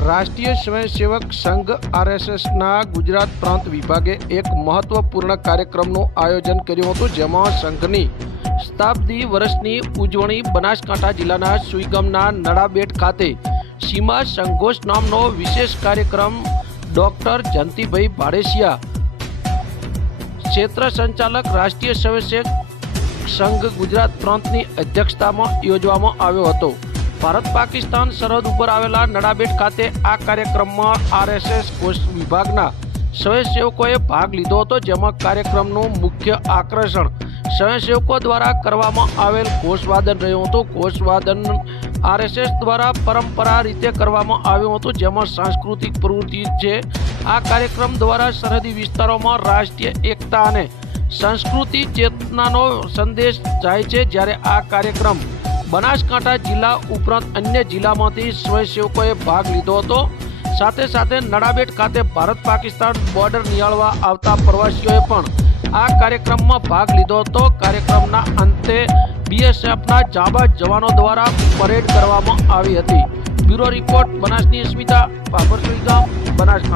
રાષ્ટ્રીય સ્વયંસેવક સંઘ આરએસએસના ગુજરાત પ્રાંત વિભાગે એક મહત્વપૂર્ણ કાર્યક્રમનું આયોજન કર્યું હતું, જેમાં સંઘની શતાબ્દી વર્ષની ઉજવણી બનાસકાંઠા જિલ્લાના સુઈગામના નડાબેટ ખાતે સીમા સંઘોષ નામનો વિશેષ કાર્યક્રમ ડોક્ટર જયંતિભાઈ ભાડેસિયા, ક્ષેત્ર સંચાલક રાષ્ટ્રીય સ્વયંસેવક સંઘ ગુજરાત પ્રાંતની અધ્યક્ષતામાં યોજવામાં આવ્યો હતો. ભારત પાકિસ્તાન સરહદ ઉપર આવેલા નડાબેટ ખાતે આ કાર્યક્રમમાં આરએસએસ કોષ વિભાગના સ્વયંસેવકોએ ભાગ લીધો હતો, જેમાં કાર્યક્રમનું મુખ્ય આકર્ષણ સ્વયંસેવકો દ્વારા કરવામાં આવેલ ઘોષવાદન રહ્યું હતું. ઘોષવાદન આરએસએસ દ્વારા પરંપરા રીતે કરવામાં આવ્યું હતું, જેમાં સાંસ્કૃતિક પ્રવૃત્તિ છે. આ કાર્યક્રમ દ્વારા સરહદી વિસ્તારોમાં રાષ્ટ્રીય એકતા અને સંસ્કૃતિ ચેતનાનો સંદેશ જાય છે. જ્યારે આ કાર્યક્રમ બનાસકાંઠા જિલ્લા ઉપરાંત અન્ય જિલ્લામાંથી સ્વયંસેવકોએ ભાગ લીધો હતો. સાથે સાથે નડાબેટ ખાતે ભારત પાકિસ્તાન બોર્ડર નિહાળવા આવતા પ્રવાસીઓએ પણ આ કાર્યક્રમમાં ભાગ લીધો હતો. કાર્યક્રમના અંતે બીએસએફના જાબાજ જવાનો દ્વારા પરેડ કરવામાં આવી હતી. બ્યુરો રિપોર્ટ બનાસની અસ્મિતા પાપર ગામ બનાસકાંઠા.